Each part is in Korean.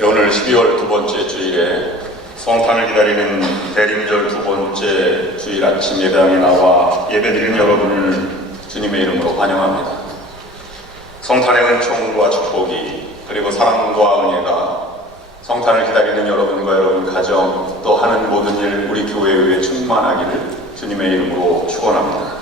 오늘 12월 두 번째 주일에 성탄을 기다리는 대림절 두 번째 주일 아침 예배당에 나와 예배드리는 여러분을 주님의 이름으로 환영합니다. 성탄의 은총과 축복이 그리고 사랑과 은혜가 성탄을 기다리는 여러분과 여러분 가정 또 하는 모든 일 우리 교회에 충만하기를 주님의 이름으로 축원합니다.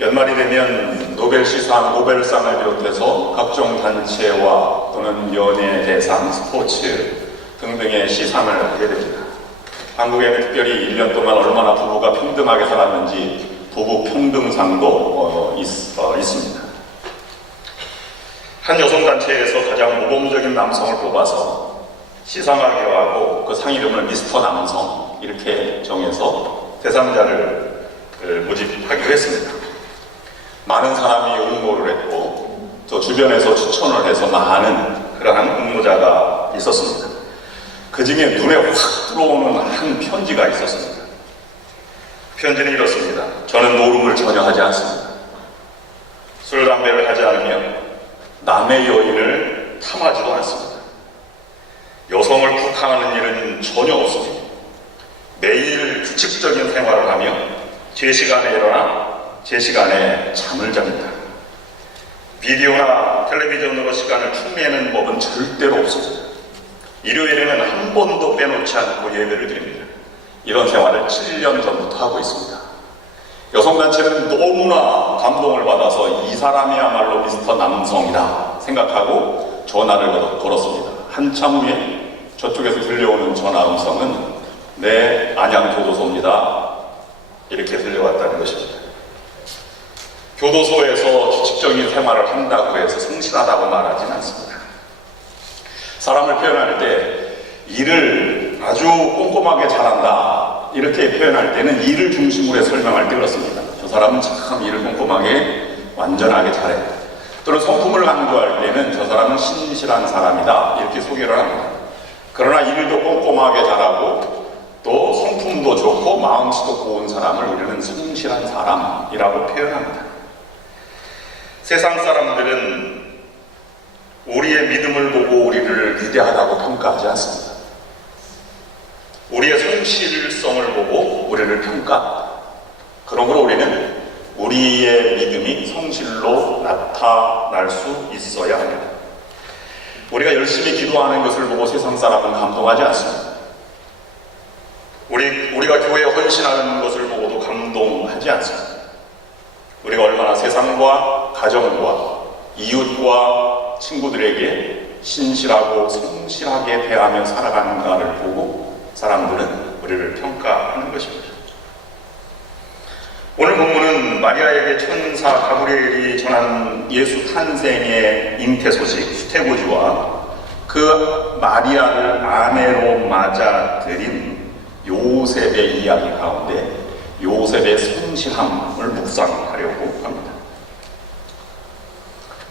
연말이 되면 노벨시상, 노벨상을 비롯해서 각종 단체와 또는 연예 대상, 스포츠 등등의 시상을 하게 됩니다. 한국에는 특별히 1년 동안 얼마나 부부가 평등하게 살았는지 부부 평등상도 있습니다. 한 여성단체에서 가장 모범적인 남성을 뽑아서 시상하기로 하고 그 상 이름을 미스터 남성 이렇게 정해서 대상자를 모집하기로 했습니다. 많은 사람이 응모를 했고 또 주변에서 추천을 해서 많은 그러한 응모자가 있었습니다. 그 중에 눈에 확 들어오는 한 편지가 있었습니다. 편지는 이렇습니다. 저는 노름을 전혀 하지 않습니다. 술, 담배를 하지 않으며 남의 여인을 탐하지도 않습니다. 여성을 구타하는 일은 전혀 없습니다. 매일 규칙적인 생활을 하며 제 시간에 일어나 제 시간에 잠을 잡니다. 비디오나 텔레비전으로 시간을 축내는 법은 절대로 없습니다. 일요일에는 한 번도 빼놓지 않고 예배를 드립니다. 이런 생활을 7년 전부터 하고 있습니다. 여성단체는 너무나 감동을 받아서 이 사람이야말로 미스터 남성이다 생각하고 전화를 걸었습니다. 한참 후에 저쪽에서 들려오는 전화 음성은 네, 안양 교도소입니다. 이렇게 들려왔다는 것입니다. 교도소에서 규칙적인 생활을 한다고 해서 성실하다고 말하진 않습니다. 사람을 표현할 때 일을 아주 꼼꼼하게 잘한다 이렇게 표현할 때는 일을 중심으로 설명할 때 그렇습니다. 저 사람은 참 일을 꼼꼼하게 완전하게 잘해. 또는 성품을 강조할 때는 저 사람은 신실한 사람이다 이렇게 소개를 합니다. 그러나 일도 꼼꼼하게 잘하고 또 성품도 좋고 마음씨도 고운 사람을 우리는 성실한 사람이라고 표현합니다. 세상 사람들은 우리의 믿음을 보고 우리를 위대하다고 평가하지 않습니다. 우리의 성실성을 보고 우리를 평가합니다. 그러므로 우리는 우리의 믿음이 성실로 나타날 수 있어야 합니다. 우리가 열심히 기도하는 것을 보고 세상 사람은 감동하지 않습니다. 우리가 교회에 헌신하는 것을 보고도 감동하지 않습니다. 우리가 얼마나 세상과 가정과 이웃과 친구들에게 신실하고 성실하게 대하며 살아가는가를 보고 사람들은 우리를 평가하는 것입니다. 오늘 본문은 마리아에게 천사 가브리엘이 전한 예수 탄생의 잉태 소식 수태고지와 그 마리아를 아내로 맞아들인 요셉의 이야기 가운데 요셉의 성실함을 묵상하려고 합니다.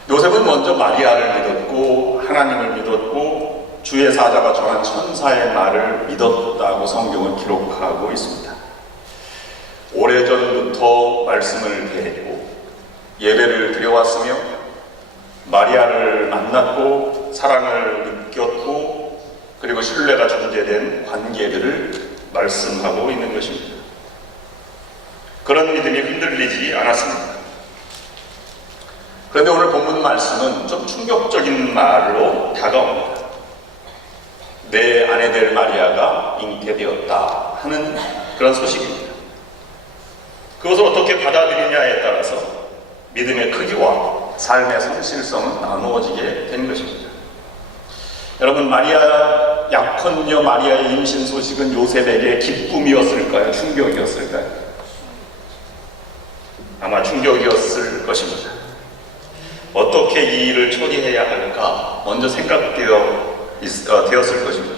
요셉은 먼저 마리아를 믿었고 하나님을 믿었고 주의 사자가 전한 천사의 말을 믿었다고 성경은 기록하고 있습니다. 오래전부터 말씀을 대했고 예배를 드려왔으며 마리아를 만났고 사랑을 느꼈고 그리고 신뢰가 전제된 관계들을 말씀하고 있는 것입니다. 그런 믿음이 흔들리지 않았습니다. 그런데 오늘 본문 말씀은 좀 충격적인 말로 다가옵니다. 내 아내 될 마리아가 잉태되었다 하는 그런 소식입니다. 그것을 어떻게 받아들이냐에 따라서 믿음의 크기와 삶의 성실성은 나누어지게 된 것입니다. 여러분, 약혼녀 마리아의 임신 소식은 요셉에게 기쁨이었을까요? 충격이었을까요? 아마 충격이었을 것입니다. 어떻게 이 일을 처리해야 할까 먼저 되었을 것입니다.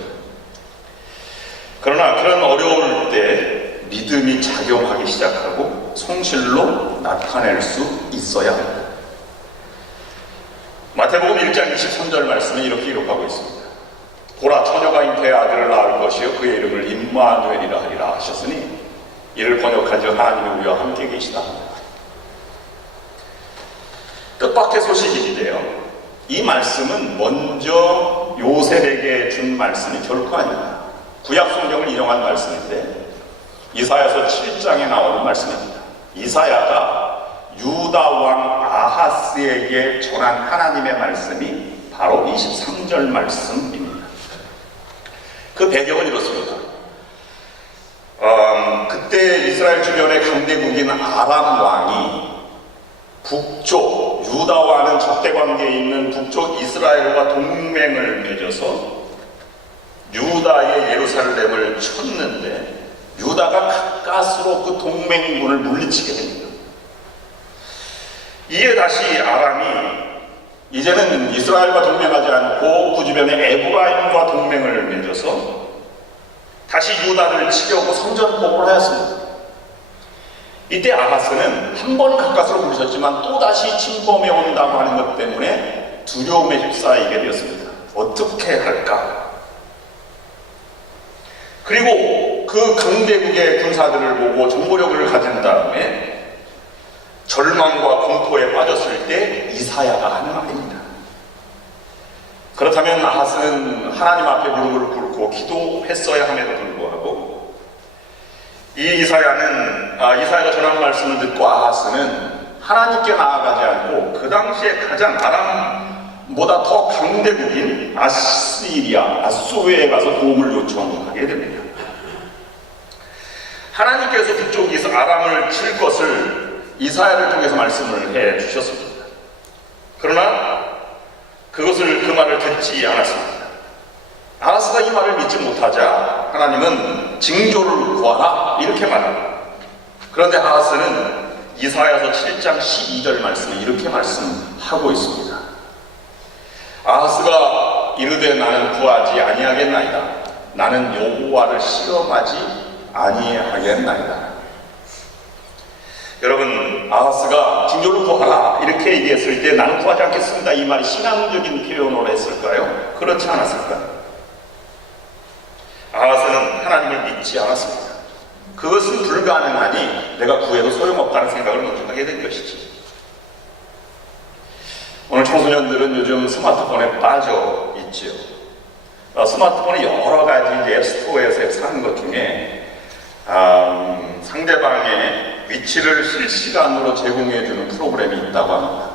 그러나 그런 어려울 때 믿음이 작용하기 시작하고 성실로 나타낼 수 있어야 합니다. 마태복음 1장 23절 말씀에 이렇게 기록하고 있습니다. 보라, 처녀가 잉태의 아들을 낳을 것이요 그의 이름을 임마누엘이라 하리라 하셨으니 이를 번역한 즉 하나님이 우리와 함께 계시다. 뜻밖의 소식인데요. 이 말씀은 먼저 요셉에게 준 말씀이 결코 아닙니다. 구약 성경을 인용한 말씀인데 이사야서 7장에 나오는 말씀입니다. 이사야가 유다 왕 아하스에게 전한 하나님의 말씀이 바로 23절 말씀입니다. 그 배경은 이렇습니다. 그때 이스라엘 주변의 강대국인 아람 왕이 북쪽 유다와는 적대관계에 있는 북쪽 이스라엘과 동맹을 맺어서 유다의 예루살렘을 쳤는데 유다가 가까스로 그 동맹군을 물리치게 됩니다. 이에 다시 아람이 이제는 이스라엘과 동맹하지 않고 그 주변의 에브라임과 동맹을 맺어서 다시 유다를 치려고 선전포고를 하였습니다. 이때 아하스는 한 번 가까스로 물리쳤지만 또다시 침범해 온다고 하는 것 때문에 두려움에 휩싸이게 되었습니다. 어떻게 할까? 그리고 그 강대국의 군사들을 보고 정보력을 가진 다음에 절망과 공포에 빠졌을 때 이사야가 하는 말입니다. 그렇다면 아하스는 하나님 앞에 무릎을 꿇고 기도했어야 함에도 불구하고 이사야가 전한 말씀을 듣고 아하스는 하나님께 나아가지 않고 그 당시에 가장 아람보다 더 강대국인 아수르에 가서 도움을 요청하게 됩니다. 하나님께서 북쪽 아람을 칠 것을 이사야를 통해서 말씀을 해 주셨습니다. 그러나 그 말을 듣지 않았습니다. 아하스가 이 말을 믿지 못하자 하나님은 징조를 구하라 이렇게 말합니다. 그런데 아하스는 이사야서 7장 12절 말씀에 이렇게 말씀하고 있습니다. 아하스가 이르되 나는 구하지 아니하겠나이다. 나는 여호와를 시험하지 아니하겠나이다. 여러분, 아하스가 징조를 구하라 이렇게 얘기했을 때 나는 구하지 않겠습니다 이 말이 신앙적인 표현으로 했을까요? 그렇지 않았을까요? 아하스는 하나님을 믿지 않았습니다. 그것은 불가능하니 내가 구해도 소용없다는 생각을 먼저 하게 된 것이지. 오늘 청소년들은 요즘 스마트폰에 빠져 있지요. 스마트폰이 여러 가지 앱스토어에서 사는 것 중에 상대방의 위치를 실시간으로 제공해주는 프로그램이 있다고 합니다.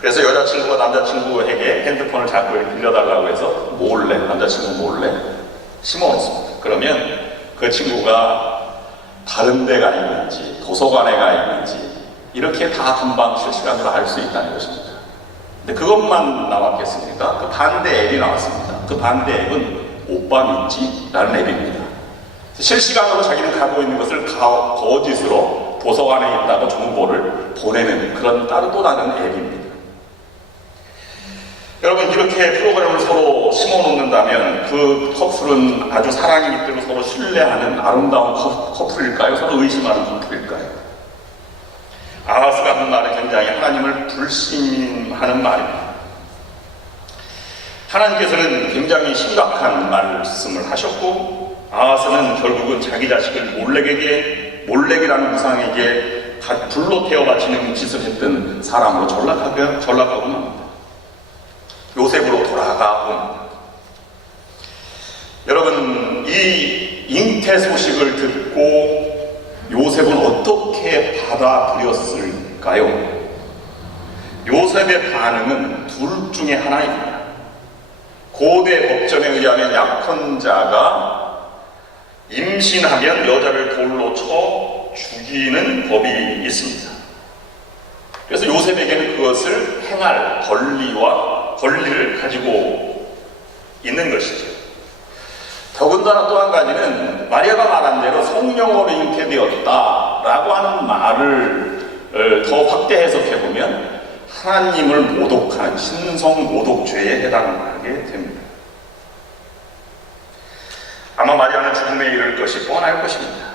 그래서 여자친구가 남자친구에게 핸드폰을 자꾸 빌려달라고 해서 남자친구 몰래 심어놓습니다. 그러면 그 친구가 다른 데 가 있는지 도서관에 가 있는지 이렇게 다 금방 실시간으로 알 수 있다는 것입니다. 근데 그것만 나왔겠습니까? 그 반대 앱이 나왔습니다. 그 반대 앱은 오빠 믿지? 라는 앱입니다. 실시간으로 자기는 가고 있는 것을 거짓으로 도서관에 있다가 정보를 보내는 그런 또 다른 앱입니다. 여러분, 이렇게 프로그램을 서로 심어놓는다면 그 커플은 아주 사랑이 깃들고 서로 신뢰하는 아름다운 커플일까요? 서로 의심하는 커플일까요? 아하스가 하는 말은 굉장히 하나님을 불신하는 말입니다. 하나님께서는 굉장히 심각한 말씀을 하셨고 아하스는 결국은 자기 자식을 몰렉이라는 우상에게 불로 태워 바치는 짓을 했던 사람으로 전락하고 맙니다. 요셉으로 돌아가고 여러분, 이 잉태 소식을 듣고 요셉은 어떻게 받아들였을까요? 요셉의 반응은 둘 중에 하나입니다. 고대 법전에 의하면 약혼자가 임신하면 여자를 돌로 쳐 죽이는 법이 있습니다. 그래서 요셉에게는 그것을 행할 권리를 가지고 있는 것이죠. 더군다나 또 한 가지는 마리아가 말한 대로 성령으로 잉태되었다라고 하는 말을 더 확대 해석해보면 하나님을 모독하는 신성 모독죄에 해당하게 됩니다. 아마 마리아는 죽음에 이를 것이 뻔할 것입니다.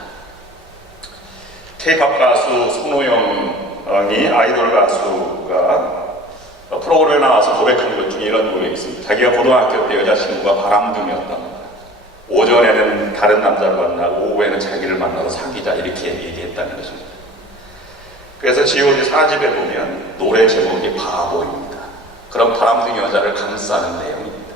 K-pop 가수 손호영이 아이돌 가수가 프로그램에 나와서 고백한 것 중에 이런 고백이 있습니다. 자기가 고등학교 때 여자친구가 바람둥이였답니다. 오전에는 다른 남자를 만나고 오후에는 자기를 만나서 사귀자 이렇게 얘기했다는 것입니다. 그래서 G.O.D 4집에 보면 노래 제목이 바보입니다. 그런 바람둥이 여자를 감싸는 내용입니다.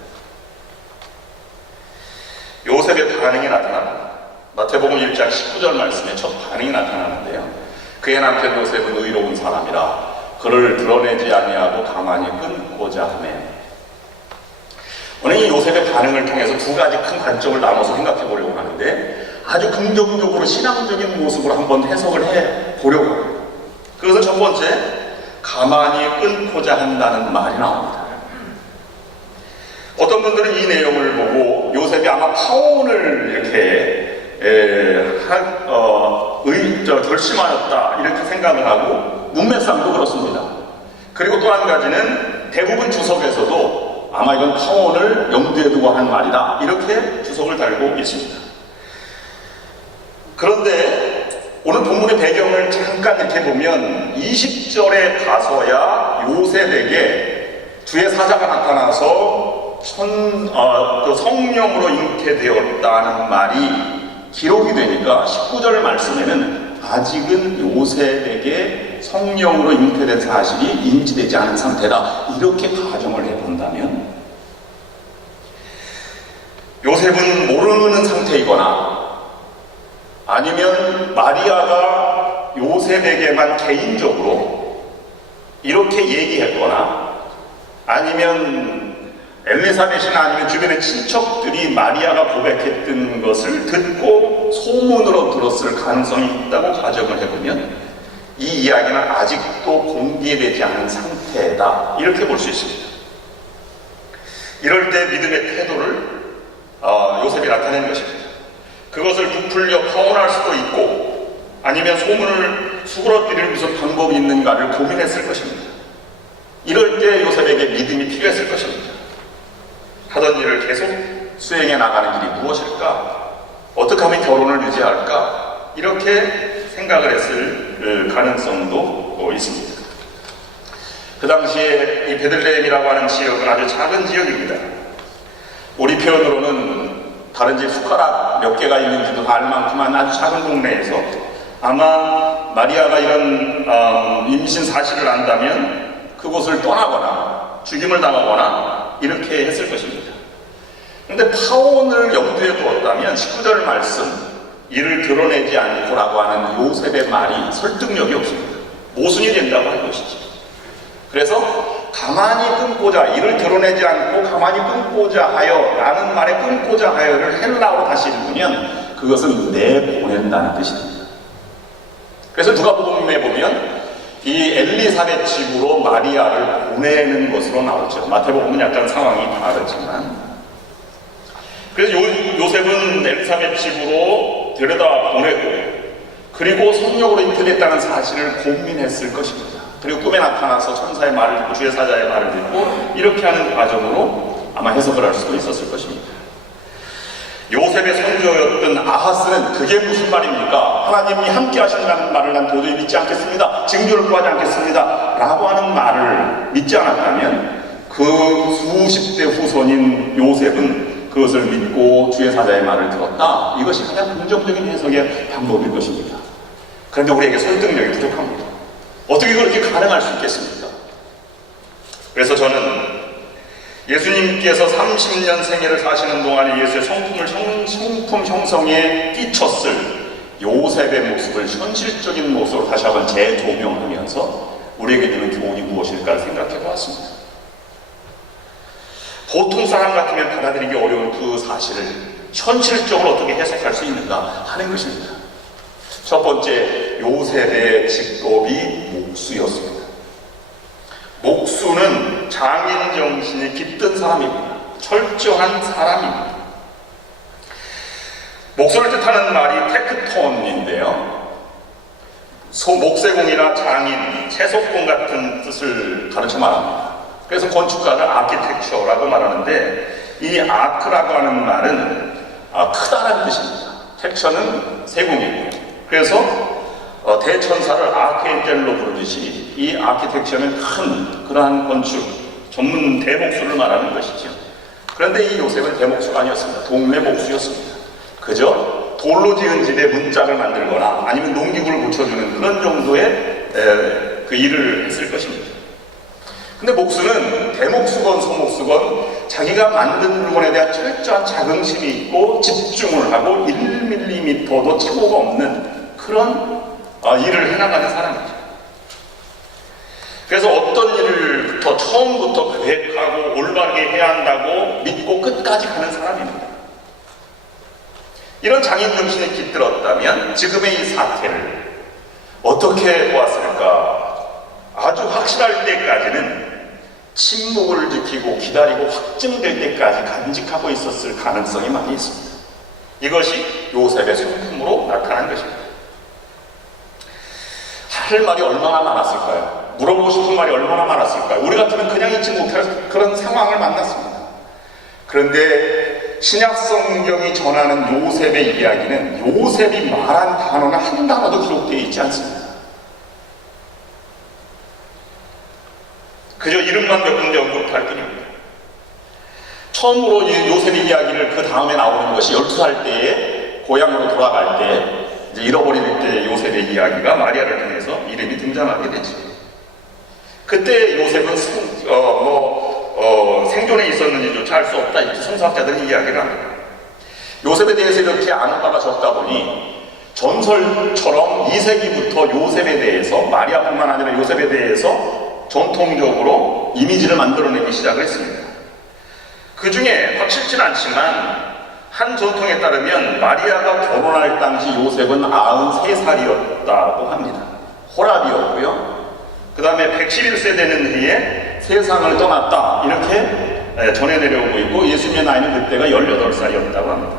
마태복음 1장 19절 말씀에 첫 반응이 나타나는데요. 그의 남편 요셉은 의로운 사람이라 그를 드러내지 아니하고 가만히 끊고자 하매. 오늘 이 요셉의 반응을 통해서 두 가지 큰 관점을 나눠서 생각해 보려고 하는데, 아주 긍정적으로 신앙적인 모습으로 한번 해석을 해 보려고 합니다. 그것은 첫 번째, 가만히 끊고자 한다는 말이 나옵니다. 어떤 분들은 이 내용을 보고 요셉이 아마 파혼을 이렇게 결심하였다 이렇게 생각을 하고, 문맥상도 그렇습니다. 그리고 또 한 가지는 대부분 주석에서도 아마 이건 파혼을 염두에 두고 한 말이다 이렇게 주석을 달고 있습니다. 그런데 오늘 본문의 배경을 잠깐 이렇게 보면 20절에 가서야 요셉에게 주의 사자가 나타나서 성령으로 잉태되었다는 말이 기록이 되니까 19절 말씀에는 아직은 요셉에게 성령으로 잉태된 사실이 인지되지 않은 상태다 이렇게 가정을 해본다면, 요셉은 모르는 상태이거나 아니면 마리아가 요셉에게만 개인적으로 이렇게 얘기했거나, 아니면 엘리사벳이나 아니면 주변의 친척들이 마리아가 고백했던 것을 듣고 소문으로 들었을 가능성이 있다고 가정을 해보면, 이 이야기는 아직도 공개되지 않은 상태다 이렇게 볼 수 있습니다. 이럴 때 믿음의 태도를 요셉이 나타낸 것입니다. 그것을 부풀려 파혼할 수도 있고, 아니면 소문을 수그러뜨릴 무슨 방법이 있는가를 고민했을 것입니다. 이럴 때 요셉에게 믿음이 필요했을 것입니다. 하던 일을 계속 수행해 나가는 길이 무엇일까? 어떻게 하면 결혼을 유지할까? 이렇게 생각을 했을 가능성도 있습니다. 그 당시에 이 베들레헴이라고 하는 지역은 아주 작은 지역입니다. 우리 표현으로는 다른 집 숟가락 몇 개가 있는지도 알 만큼만 아주 작은 동네에서 아마 마리아가 이런 임신 사실을 안다면 그곳을 떠나거나 죽임을 당하거나 이렇게 했을 것입니다. 그런데 파혼을 염두에 두었다면 19절 말씀, 이를 드러내지 않고라고 하는 요셉의 말이 설득력이 없습니다. 모순이 된다고 할 것이죠. 그래서 가만히 끊고자, 이를 드러내지 않고 가만히 끊고자 하여 라는 말에 끊고자 하여를 헬라어로 다시 읽으면 그것은 내보낸다는 뜻입니다. 그래서 누가복음에 보면 이 엘리사벳 집으로 마리아를 보내는 것으로 나오죠. 마태복음은 약간 상황이 다르지만, 그래서 요셉은 엘리사벳 집으로 데려다 보내고, 그리고 성령으로 잉태됐다는 사실을 고민했을 것입니다. 그리고 꿈에 나타나서 천사의 말을 듣고 주의 사자의 말을 듣고 이렇게 하는 과정으로 아마 해석을 할 수도 있었을 것입니다. 요셉의 선조였던 아하스는 그게 무슨 말입니까? 하나님이 함께 하신다는 말을 난 도저히 믿지 않겠습니다. 징조를 구하지 않겠습니다. 라고 하는 말을 믿지 않았다면 그 수십 대 후손인 요셉은 그것을 믿고 주의 사자의 말을 들었다. 이것이 가장 긍정적인 해석의 방법일 것입니다. 그런데 우리에게 설득력이 부족합니다. 어떻게 그렇게 가능할 수 있겠습니까? 그래서 저는 예수님께서 30년 생애를 사시는 동안에 예수의 성품 형성에 끼쳤을 요셉의 모습을 현실적인 모습으로 다시 한번 재조명하면서 우리에게 주는 교훈이 무엇일까를 생각해 보았습니다. 보통 사람 같으면 받아들이기 어려운 그 사실을 현실적으로 어떻게 해석할 수 있는가 하는 것입니다. 첫 번째, 요셉의 직업이 목수였습니다. 목수는 장인 정신이 깃든 사람입니다. 철저한 사람입니다. 목수를 뜻하는 말이 테크톤인데요, 목세공이나 장인, 채석공 같은 뜻을 가르쳐 말합니다. 그래서 건축가를 아키텍처라고 말하는데, 이 아크라고 하는 말은 크다라는 뜻입니다. 텍처는 세공이고요. 그래서 대천사를 아크엔젤로 부르듯이 이 아키텍처는 큰 그러한 건축 전문 대목수를 말하는 것이죠. 그런데 이 요셉은 대목수가 아니었습니다. 동네 목수였습니다. 그저 돌로 지은 집에 문짝을 만들거나 아니면 농기구를 붙여주는 그런 정도의 그 일을 했을 것입니다. 근데 목수는 대목수건 소목수건 자기가 만든 물건에 대한 철저한 자긍심이 있고 집중을 하고 1mm도 착오가 없는 그런 일을 해나가는 사람이죠. 그래서 어떤 일을부터 처음부터 계획하고 올바르게 해야 한다고 믿고 끝까지 가는 사람입니다. 이런 장인 정신이 깃들었다면 지금의 이 사태를 어떻게 보았을까? 아주 확실할 때까지는 침묵을 지키고 기다리고 확증될 때까지 간직하고 있었을 가능성이 많이 있습니다. 이것이 요셉의 성품으로 나타난 것입니다. 할 말이 얼마나 많았을까요? 물어보고 싶은 말이 얼마나 많았을까요? 우리 같으면 그냥 잊지 못할 그런 상황을 만났습니다. 그런데 신약 성경이 전하는 요셉의 이야기는 요셉이 말한 단어는 한 단어도 기록되어 있지 않습니다. 그저 이름만 몇 군데 언급할 뿐입니다. 처음으로 요셉의 이야기를 그 다음에 나오는 것이 12살 때에 고향으로 돌아갈 때 이제 잃어버릴 때 요셉의 이야기가 마리아를 통해서 이름이 등장하게 되죠. 그때 요셉은 생존에 있었는지조차 알 수 없다 이렇게 성서학자들은 이야기를 합니다. 요셉에 대해서 이렇게 아는 바가 적다 보니 전설처럼 2세기부터 요셉에 대해서 마리아뿐만 아니라 요셉에 대해서 전통적으로 이미지를 만들어내기 시작을 했습니다. 그 중에 확실치는 않지만 한 전통에 따르면 마리아가 결혼할 당시 요셉은 93살이었다고 합니다. 호랍이었고요. 그 다음에 111세 되는 해에 세상을 떠났다 이렇게 전해 내려오고 있고 예수님의 나이는 그때가 18살이었다고 합니다.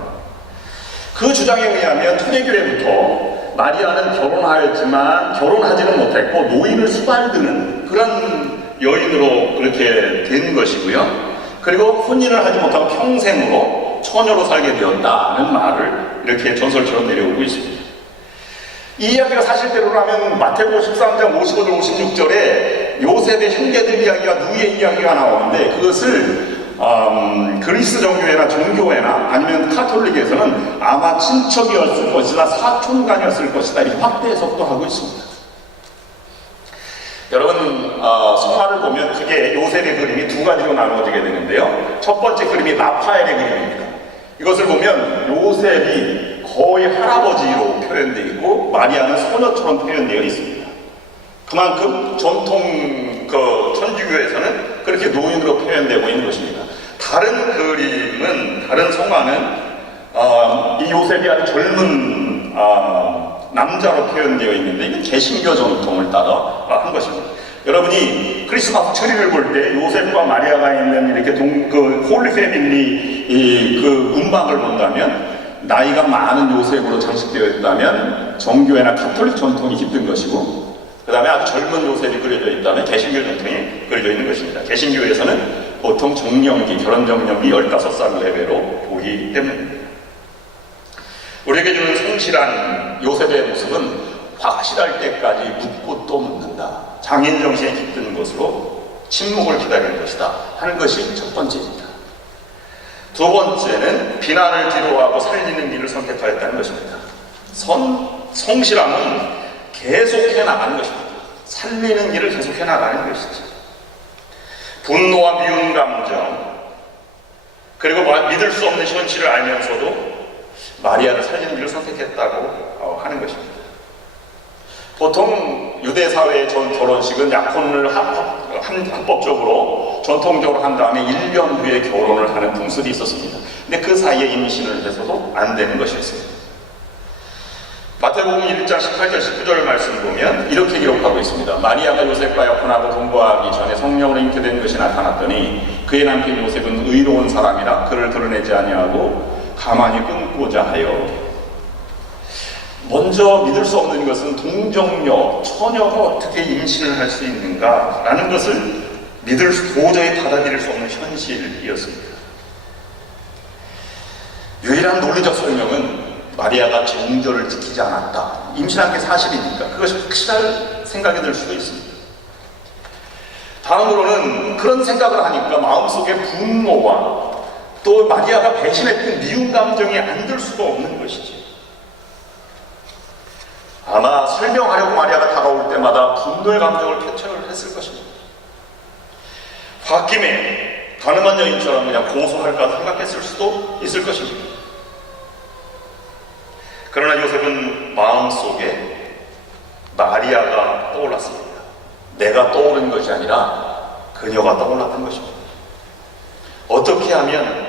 그 주장에 의하면 초대교회부터 마리아는 결혼하였지만 결혼하지는 못했고 노인을 수발드는 그런 여인으로 그렇게 된 것이고요. 그리고 혼인을 하지 못하고 평생으로 처녀로 살게 되었다는 말을 이렇게 전설처럼 내려오고 있습니다. 이 이야기가 사실대로라면 마태복음 13장 55절 56절에 요셉의 형제들 이야기와 누이의 이야기가 나오는데 그것을 그리스 정교회나 정교회나 아니면 카톨릭에서는 아마 친척이었을 것이다, 사촌간이었을 것이다 이렇게 확대 해석도 하고 있습니다. 여러분 성화를 보면 크게 요셉의 그림이 두 가지로 나누어지게 되는데요. 첫 번째 그림이 라파엘의 그림입니다. 이것을 보면 요셉이 거의 할아버지로 표현되어 있고 마리아는 소녀처럼 표현되어 있습니다. 그만큼 전통 천주교에서는 그렇게 노인으로 표현되고 있는 것입니다. 다른 그림은 다른 성화는 이 요셉이 아주 젊은 남자로 표현되어 있는데 이건 개신교 전통을 따라 한 것입니다. 여러분이 크리스마스 트리를 볼 때 요셉과 마리아가 있는 이렇게 홀리 패밀리 그 문방을 본다면 나이가 많은 요셉으로 장식되어 있다면 정교회나 카톨릭 전통이 깃든 것이고 그 다음에 아주 젊은 요셉이 그려져 있다면 개신교 전통이 그려져 있는 것입니다. 개신교에서는 보통 정년기, 결혼 정년기 15살 내외로 보기 때문입니다. 우리에게 주는 성실한 요셉의 모습은 확실할 때까지 묻고 또 묻는다. 장인 정신이 깃든 것으로 침묵을 기다리는 것이다 하는 것이 첫 번째입니다. 두 번째는 비난을 뒤로하고 살리는 길을 선택하였다는 것입니다. 성실함은 계속해 나가는 것입니다. 살리는 길을 계속해 나가는 것이죠. 분노와 미운 감정 그리고 믿을 수 없는 현실을 알면서도 마리아를 살리는 길을 선택했다고 하는 것입니다. 보통 유대 사회의 전 결혼식은 약혼을 합법적으로 전통적으로 한 다음에 1년 후에 결혼을 하는 풍습이 있었습니다. 근데 그 사이에 임신을 해서도 안 되는 것이었습니다. 마태복음 1장 18절 19절 말씀 보면 이렇게 기록하고 있습니다. 마리아가 요셉과 약혼하고 동거하기 전에 성령으로 잉태된 것이 나타났더니 그의 남편 요셉은 의로운 사람이라 그를 드러내지 아니하고 가만히 끊고자 하여. 먼저 믿을 수 없는 것은 동정녀, 처녀가 어떻게 임신을 할 수 있는가 라는 것을 도저히 받아들일 수 없는 현실이었습니다. 유일한 논리적 설명은 마리아가 정절을 지키지 않았다. 임신한 게 사실이니까 그것이 확실할 생각이 들 수도 있습니다. 다음으로는 그런 생각을 하니까 마음속에 분노와 또 마리아가 배신했던 미운 감정이 안 들 수가 없는 것이지. 아마 설명하려고 마리아가 다가올 때마다 분노의 감정을 표출을 했을 것입니다. 홧김에 가늠한 여인처럼 그냥 고소할까 생각했을 수도 있을 것입니다. 마음속에 마리아가 떠올랐습니다. 내가 떠오른 것이 아니라 그녀가 떠올랐던 것입니다. 어떻게 하면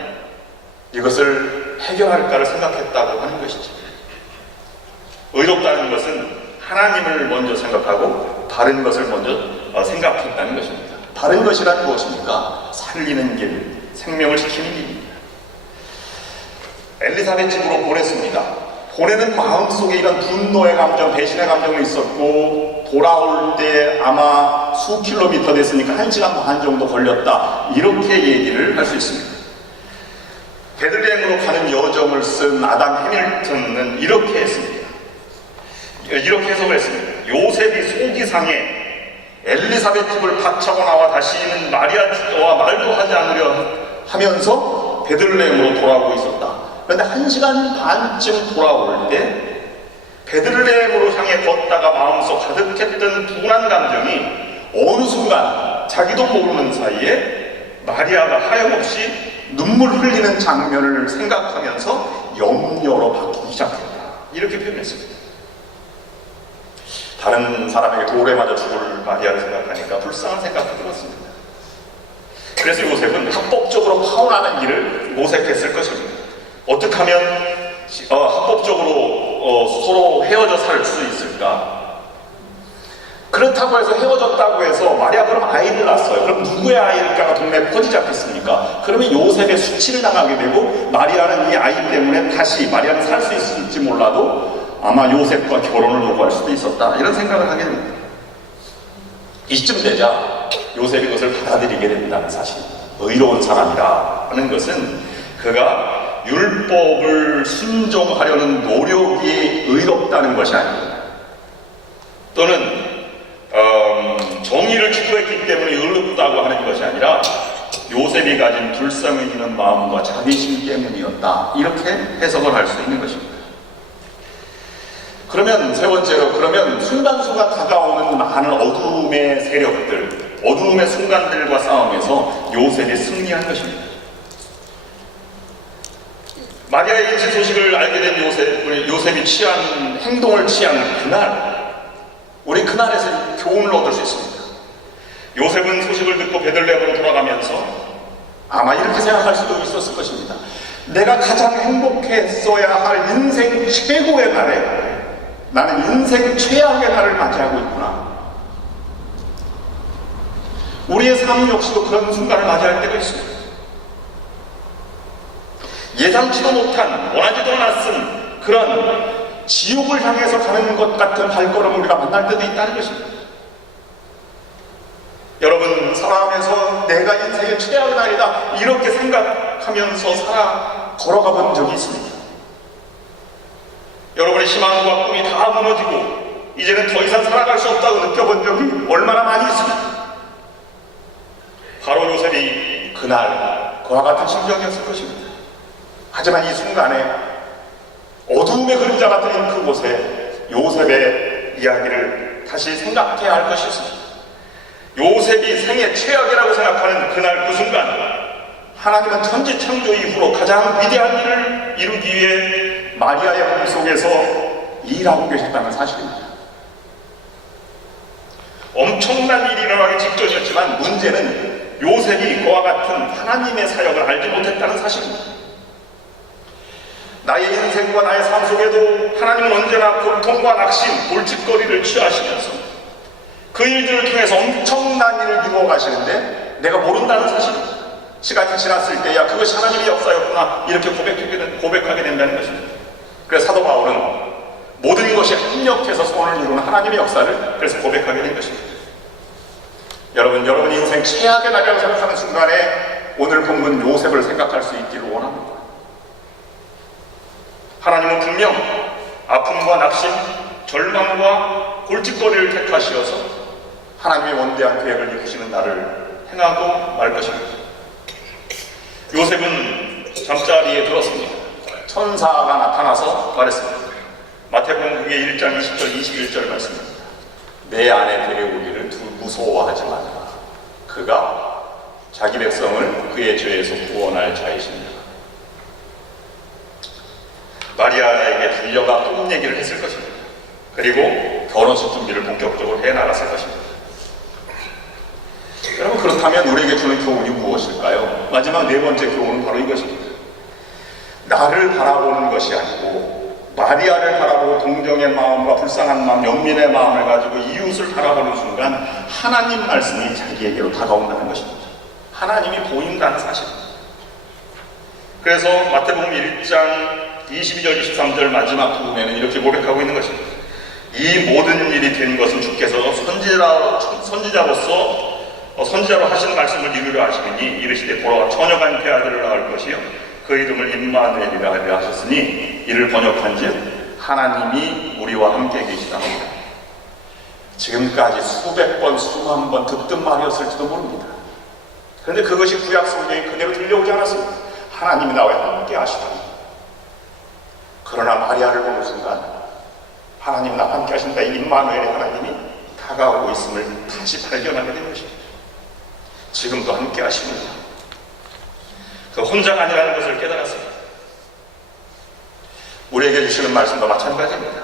이것을 해결할까를 생각했다고 하는 것이죠. 의롭다는 것은 하나님을 먼저 생각하고 바른 것을 먼저 생각했다는 것입니다. 바른 것이란 무엇입니까? 살리는 길, 생명을 지키는 길입니다. 엘리사벳 집으로 보냈습니다. 보내는 마음속에 이런 분노의 감정, 배신의 감정이 있었고 돌아올 때 아마 수 킬로미터 됐으니까 1시간 반 정도 걸렸다, 이렇게 얘기를 할 수 있습니다. 베들레헴으로 가는 여정을 쓴 아담 해밀턴은 이렇게 했습니다. 이렇게 해석을 했습니다. 요셉이 속이 상해 엘리사벳 집을 박차고 나와 다시는 마리아와 말도 하지 않으려 하면서 베들레헴으로 돌아오고 있었다. 그런데 1시간 반쯤 돌아올 때 베들레헴으로 향해 걷다가 마음속 가득했던 분한 감정이 어느 순간 자기도 모르는 사이에 마리아가 하염없이 눈물 흘리는 장면을 생각하면서 염려로 바뀌기 시작했다, 이렇게 표현했습니다. 다른 사람에게 돌에 맞아 죽을 마리아를 생각하니까 불쌍한 생각이 들었습니다. 그래서 요셉은 합법적으로 파혼하는 길을 모색했을 것입니다. 어떻게 하면 합법적으로 서로 헤어져 살 수 있을까? 그렇다고 해서 헤어졌다고 해서 마리아 그럼 아이를 낳았어요. 그럼 누구의 아이일까가 동네에 퍼지지 않겠습니까? 그러면 요셉의 수치를 당하게 되고 마리아는 이 아이 때문에 다시 마리아는 살 수 있을지 몰라도 아마 요셉과 결혼을 요구할 수도 있었다, 이런 생각을 하게 됩니다. 이쯤 되자 요셉이 그것을 받아들이게 된다는 사실, 의로운 사람이라는 것은 그가 율법을 순종하려는 노력이 의롭다는 것이 아닙니다. 또는 정의를 추구했기 때문에 의롭다고 하는 것이 아니라 요셉이 가진 불쌍히 여기는 마음과 자비심 때문이었다, 이렇게 해석을 할 수 있는 것입니다. 그러면 세 번째로, 그러면 순간순간 다가오는 많은 어두움의 세력들, 어두움의 순간들과 싸움에서 요셉이 승리한 것입니다. 마리아의 임신 소식을 알게 된 요셉이 취한 행동을 취한 그날, 우리 그날에서 교훈을 얻을 수 있습니다. 요셉은 소식을 듣고 베들레헴으로 돌아가면서 아마 이렇게 생각할 수도 있었을 것입니다. 내가 가장 행복했어야 할 인생 최고의 날에 나는 인생 최악의 날을 맞이하고 있구나. 우리의 삶 역시도 그런 순간을 맞이할 때가 있습니다. 예상치도 못한, 원하지도 않았은 그런 지옥을 향해서 가는 것 같은 발걸음을 우리가 만날 때도 있다는 것입니다. 여러분, 살아가면서 내가 인생의 최악의 날이다, 이렇게 생각하면서 걸어가 본 적이 있습니다. 여러분의 희망과 꿈이 다 무너지고 이제는 더 이상 살아갈 수 없다고 느껴본 적이 얼마나 많이 있습니다. 바로 요셉이 그날 그와 같은 심정이었을 것입니다. 하지만 이 순간에 어두움의 그림자 같은 그곳에 요셉의 이야기를 다시 생각해야 할 것이 있습니다. 요셉이 생애 최악이라고 생각하는 그날 그 순간, 하나님은 천지 창조 이후로 가장 위대한 일을 이루기 위해 마리아의 몸속에서 일하고 계셨다는 사실입니다. 엄청난 일이 일어나기 직전이었지만 문제는 요셉이 그와 같은 하나님의 사역을 알지 못했다는 사실입니다. 나의 인생과 나의 삶 속에도 하나님은 언제나 고통과 낙심, 골칫거리를 취하시면서 그 일들을 통해서 엄청난 일을 이루어 가시는데 내가 모른다는 사실입니다. 시간이 지났을 때야 그것이 하나님의 역사였구나, 이렇게 고백하게 된다는 것입니다. 그래서 사도 바울은 모든 것이 합력해서 소원을 이루는 하나님의 역사를 그래서 고백하게 된 것입니다. 여러분 인생 최악의 날이라고 생각하는 순간에 오늘 본문 요셉을 생각할 수 있기를 원합니다. 하나님은 분명 아픔과 낙심, 절망과 골칫거리를 택하시어서 하나님의 원대한 계획을 이루시는 날을 행하고 말 것입니다. 요셉은 잠자리에 들었습니다. 천사가 나타나서 말했습니다. 마태복음 1장 20절 21절 말씀입니다. 내 안에 데려오기를 무서워하지 말라. 그가 자기 백성을 그의 죄에서 구원할 자이십니다. 마리아에게 달려가 꿈 얘기를 했을 것입니다. 그리고 결혼식 준비를 본격적으로 해나갔을 것입니다. 여러분, 그렇다면 우리에게 주는 교훈이 무엇일까요? 마지막 네 번째 교훈은 바로 이것입니다. 나를 바라보는 것이 아니고 마리아를 바라보고 동정의 마음과 불쌍한 마음, 연민의 마음을 가지고 이웃을 바라보는 순간 하나님 말씀이 자기에게로 다가온다는 것입니다. 하나님이 보인다는 사실입니다. 그래서 마태복음 1장 22절 23절 마지막 부분에는 이렇게 고백하고 있는 것입니다. 이 모든 일이 된 것은 주께서 선지자로 하신 말씀을 이루려 하시니 이르시되 보라 처녀가 잉태 아들을 낳을 것이요 그 이름을 임마누엘이라 하려 하셨으니 이를 번역한즉 하나님이 우리와 함께 계시다입니다. 지금까지 수백 번 수만 번 듣던 말이었을지도 모릅니다. 그런데 그것이 구약 성경에 그대로 들려오지 않았습니다. 하나님이 나와 함께 하시다니. 그러나 마리아를 보는 순간 하나님 나와 함께 하신다, 이 임마누엘의 하나님이 다가오고 있음을 다시 발견하게 된 것입니다. 지금도 함께 하십니다. 그 혼자가 아니라는 것을 깨달았습니다. 우리에게 주시는 말씀도 마찬가지입니다.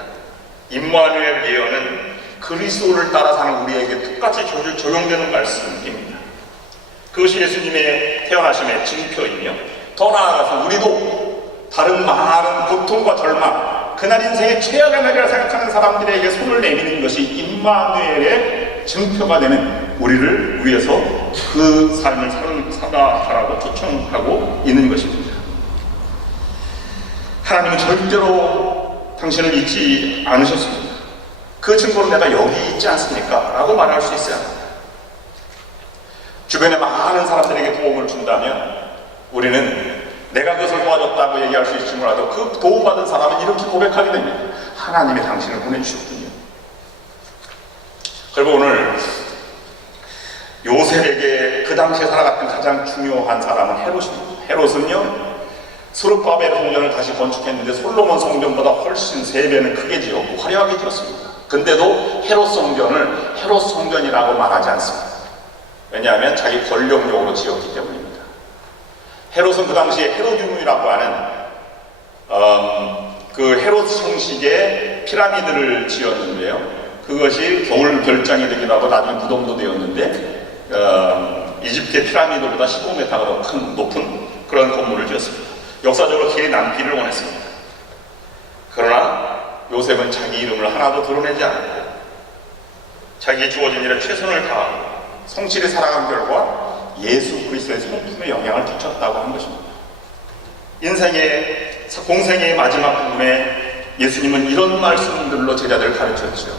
임마누엘 예언은 그리스도를 따라 사는 우리에게 똑같이 적용되는 말씀입니다. 그것이 예수님의 태어나심의 징표이며 더 나아가서 우리도 다른 많은 고통과 절망, 그날 인생의 최악의 날이라 생각하는 사람들에게 손을 내미는 것이 임마누엘의 증표가 되는 우리를 위해서 그 삶을 살아가라고 초청하고 있는 것입니다. 하나님은 절대로 당신을 잊지 않으셨습니다. 그 증거로 내가 여기 있지 않습니까? 라고 말할 수 있어야 합니다. 주변에 많은 사람들에게 도움을 준다면 우리는 내가 그것을 도와줬다고 얘기할 수 있지 몰라도 그 도움받은 사람은 이렇게 고백하게 됩니다. 하나님이 당신을 보내주셨군요. 그리고 오늘 요셉에게 그 당시에 살아갔던 가장 중요한 사람은 헤롯입니다. 헤롯은요, 스룹바벨 성전을 다시 건축했는데 솔로몬 성전보다 훨씬 3배는 크게 지었고 화려하게 지었습니다. 근데도 헤롯 성전을 헤롯 성전이라고 말하지 않습니다. 왜냐하면 자기 권력용으로 지었기 때문입니다. 헤롯은 그 당시에 헤롯 유문이라고 하는 그 헤롯 형식의 피라미드를 지었는데요. 그것이 겨울 별장이 되기도 하고 나중에 무덤도 되었는데 이집트의 피라미드보다 15m가 더 큰 높은 그런 건물을 지었습니다. 역사적으로 길이 남기를 원했습니다. 그러나 요셉은 자기 이름을 하나도 드러내지 않고 자기의 주어진 일에 최선을 다하고 성실히 살아간 결과 예수 그리스도의 성품에 영향을 끼쳤다고 한 것입니다. 인생의 공생의 마지막 부분에 예수님은 이런 말씀들로 제자들을 가르쳤죠.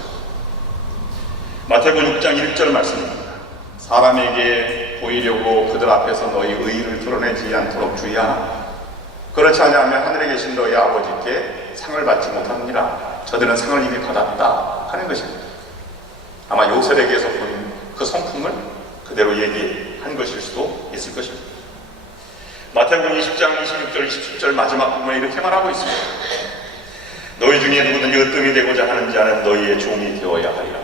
마태복음 6장 1절 말씀입니다. 사람에게 보이려고 그들 앞에서 너희 의의를 드러내지 않도록 주의하라. 그렇지 않으면 하늘에 계신 너희 아버지께 상을 받지 못합니다. 저들은 상을 이미 받았다 하는 것입니다. 아마 요셉에게서 본 그 성품을 그대로 얘기한 것일 수도 있을 것입니다. 마태복음 20장 26절 27절 마지막 부분에 이렇게 말하고 있습니다. 너희 중에 누구든지 으뜸이 되고자 하는 자는 너희의 종이 되어야 하리라.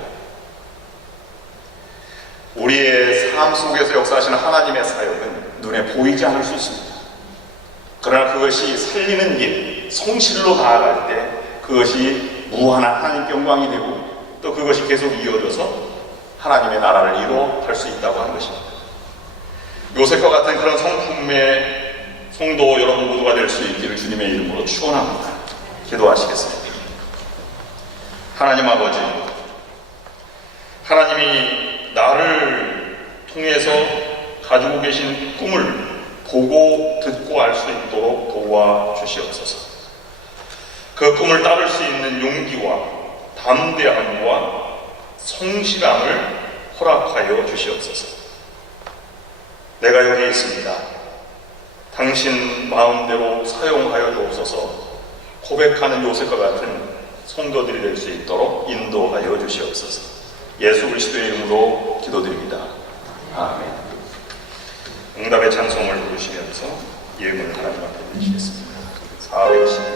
우리의 삶 속에서 역사하시는 하나님의 사역은 눈에 보이지 않을 수 있습니다. 그러나 그것이 살리는 길, 성실로 나아갈 때 그것이 무한한 하나님께 영광이 되고 또 그것이 계속 이어져서 하나님의 나라를 이루어갈 수 있다고 하는 것입니다. 요셉과 같은 그런 성품의 성도 여러분 모두가 될 수 있기를 주님의 이름으로 축원합니다. 기도하시겠습니다. 하나님 아버지, 하나님이 나를 통해서 가지고 계신 꿈을 보고 듣고 알 수 있도록 도와주시옵소서. 그 꿈을 따를 수 있는 용기와 담대함과 성실함을 허락하여 주시옵소서. 내가 여기 있습니다. 당신 마음대로 사용하여 주옵소서. 고백하는 요셉과 같은 성도들이 될 수 있도록 인도하여 주시옵소서. 예수 그리스도의 이름으로 기도드립니다. 아멘. 응답의 찬송을 부르시면서 예물을 하나님 앞에 드리시겠습니다. 410